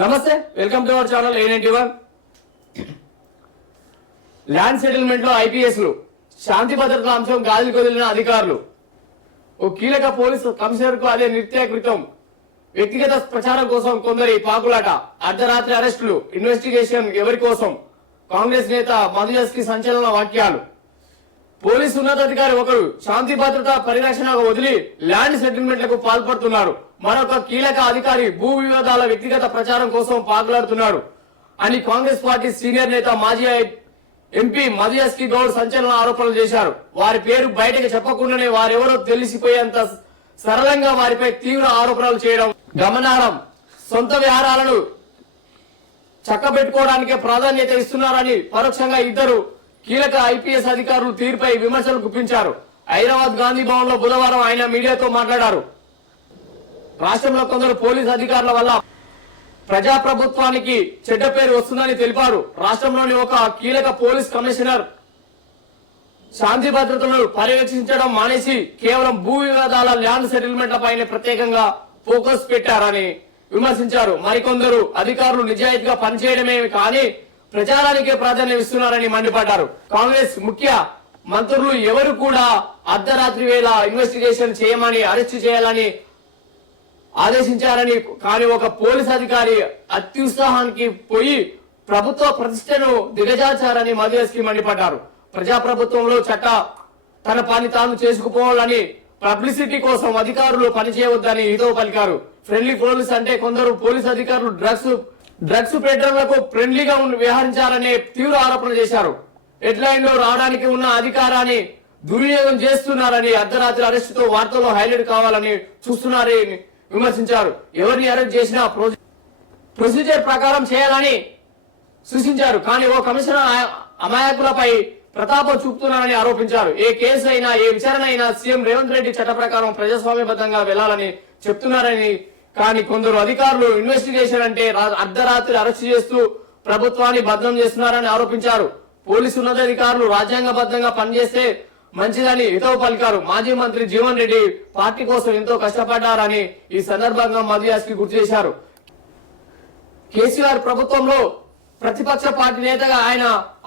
నమస్తే welcome to our channel ఏంటి ninety one. Land సెటిల్మెంట్లో ఐపీఎస్లు శాంతి భద్రతల అంశం గాలికి వదిలిన అధికారులు. ఓ కీలక పోలీసు కమిషనర్కు అదే నిత్యాకృతం. వ్యక్తిగత ప్రచారం కోసం కొందరి పాకులాట అర్ధరాత్రి అరెస్టులు ఇన్వెస్టిగేషన్ ఎవరి కోసం? కాంగ్రెస్ నేత మధుజస్కి సంచలన వాక్యాలు. పోలీసు ఉన్నతాధికారి ఒకరు శాంతి భద్రత పరిరక్షణ వదిలి ల్యాండ్ సెటిల్మెంట్లకు పాల్పడుతున్నారు. మరొక కీలక అధికారి భూ వివాదాల వ్యక్తిగత ప్రచారం కోసం పాకులాడుతున్నాడు. అని కాంగ్రెస్ పార్టీ సీనియర్ నేత మాజీ ఎంపీ మధుయస్కి గౌడ్ సంచలన ఆరోపణలు చేశారు. వారి పేరు బయటకు చెప్పకుండానే వారెవరో తెలిసిపోయేంత సరళంగా వారిపై తీవ్ర ఆరోపణలు చేయడం గమనార్హం. సొంత వ్యవహారాలను చక్కబెట్టుకోవడానికే ప్రాధాన్యత ఇస్తున్నారని పరోక్షంగా ఇద్దరు కీలక ఐపీఎస్ అధికారులు తీరుపై విమర్శలు గుప్పించారు. హైదరాబాద్ గాంధీ భవన్లో బుధవారం ఆయన మీడియాతో మాట్లాడారు. రాష్ట్రంలో కొందరు పోలీస్ అధికారుల వల్ల ప్రజాప్రభుత్వానికి చెడ్డ పేరు వస్తుందని తెలిపారు. రాష్ట్రంలోని ఒక కీలక పోలీస్ కమిషనర్ శాంతి భద్రతలను పర్యవేక్షించడం మానేసి కేవలం భూ వివాదాల ల్యాండ్ సెటిల్మెంట్ల పైన ప్రత్యేకంగా ఫోకస్ పెట్టారని విమర్శించారు. మరికొందరు అధికారులు నిజాయితీగా పనిచేయడమే కానీ ప్రచారానికే ప్రాధాన్యం ఇస్తున్నారని మండిపడ్డారు. కాంగ్రెస్ ముఖ్య మంత్రులు ఎవరు కూడా అర్ధరాత్రి వేళ ఇన్వెస్టిగేషన్ చేయమని అరెస్టు చేయాలని ఆదేశించారని కానీ ఒక పోలీస్ అధికారి అత్యుత్సాహానికి పోయి ప్రభుత్వ ప్రతిష్టను దిగజార్చారని మధుయస్కి మండిపడ్డారు. ప్రజాప్రభుత్వంలో చట్ట తన పని తాను చేసుకుపోవాలని పబ్లిసిటీ కోసం అధికారులు పనిచేయవద్దని ఇదో పలికారు. ఫ్రెండ్లీ పోలీస్ అంటే కొందరు పోలీస్ అధికారులు డ్రగ్స్ డ్రగ్స్ పెట్రోళ్ళకు ఫ్రెండ్లీగా వ్యవహరించారనే తీవ్ర ఆరోపణ చేశారు. హెడ్లైన్లో రావడానికి ఉన్న అధికారాన్ని దుర్వినియోగం చేస్తున్నారని అర్ధరాత్రి అరెస్టుతో వార్తల్లో హైలైట్ కావాలని చూస్తున్నారని విమర్శించారు. ఎవరిని అరెస్ట్ చేసినా ప్రొసీజర్ ప్రకారం చేయాలని సూచించారు. కానీ ఓ కమిషనర్ అమాయకులపై ప్రతాపం చూపుతున్నారని ఆరోపించారు. ఏ కేసు అయినా ఏ విచారణ అయినా సీఎం రేవంత్ రెడ్డి చట్ట ప్రకారం ప్రజాస్వామ్యబద్ధంగా వెళ్ళాలని చెప్తున్నారని కానీ కొందరు అధికారులు ఇన్వెస్టిగేషన్ అంటే రా- అర్ధరాత్రి అరెస్ట్ చేస్తూ ప్రభుత్వాన్ని భద్రం చేస్తున్నారని ఆరోపించారు. పోలీసు ఉన్నతాధికారులు రాజ్యాంగబద్ధంగా పనిచేస్తే మంచిదని హితవు పలికారు మాజీ మంత్రి జీవన్ రెడ్డి. పార్టీ కోసం ఎంతో కష్టపడ్డారని ఈ సందర్భంగా మధుయాస్కి గుర్తు చేశారు. కేసీఆర్ ప్రభుత్వంలో ప్రతిపక్ష పార్టీ నేతగా ఆయన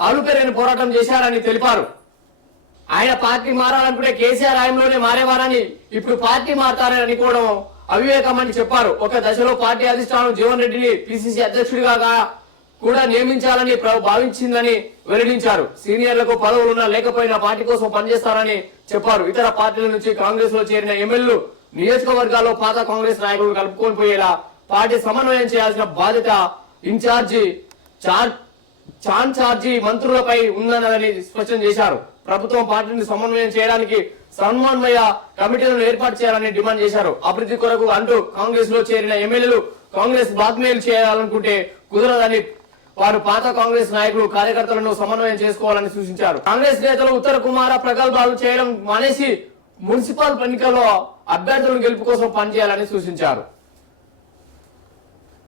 ఆలుపేరని పోరాటం చేశారని తెలిపారు. ఆయన పార్టీ మారాలనుకుంటే కేసీఆర్ ఆయనలోనే మారేవారని ఇప్పుడు పార్టీ మారతారని అనుకోవడం అవివేకం అని చెప్పారు. ఒక దశలో పార్టీ అధిష్టానం జీవన్ రెడ్డిని పిసిసి అధ్యక్షుడిగా కూడా నియమించాలని భావించిందని వెల్లడించారు. సీనియర్లకు పదవులున్నా లేకపోయినా పార్టీ కోసం పనిచేస్తారని చెప్పారు. ఇతర పార్టీల నుంచి కాంగ్రెస్లో చేరిన ఎమ్మెల్యేలు నియోజకవర్గాల్లో పాత కాంగ్రెస్ నాయకులు కలుపుకొని పోయేలా పార్టీ సమన్వయం చేయాల్సిన బాధ్యత ఇన్ఛార్జి చాన్ చార్జీ మంత్రులపై ఉందన్నదని స్పష్టం చేశారు. ప్రభుత్వం పార్టీని సమన్వయం చేయడానికి సమన్వయ కమిటీలను ఏర్పాటు చేయాలని డిమాండ్ చేశారు. అభివృద్ధి కొరకు అంటూ కాంగ్రెస్లో చేరిన ఎమ్మెల్యేలు కాంగ్రెస్ బ్లాక్మెయిల్ చేయాలనుకుంటే కుదరదని వారు పాత కాంగ్రెస్ నాయకులు కార్యకర్తలను సమన్వయం చేసుకోవాలని సూచించారు. కాంగ్రెస్ నేతలు ఉత్తర కుమార ప్రగల్భాలు చేయడం మానేసి మున్సిపల్ ఎన్నికల్లో అభ్యర్థులను గెలుపు కోసం పనిచేయాలని సూచించారు.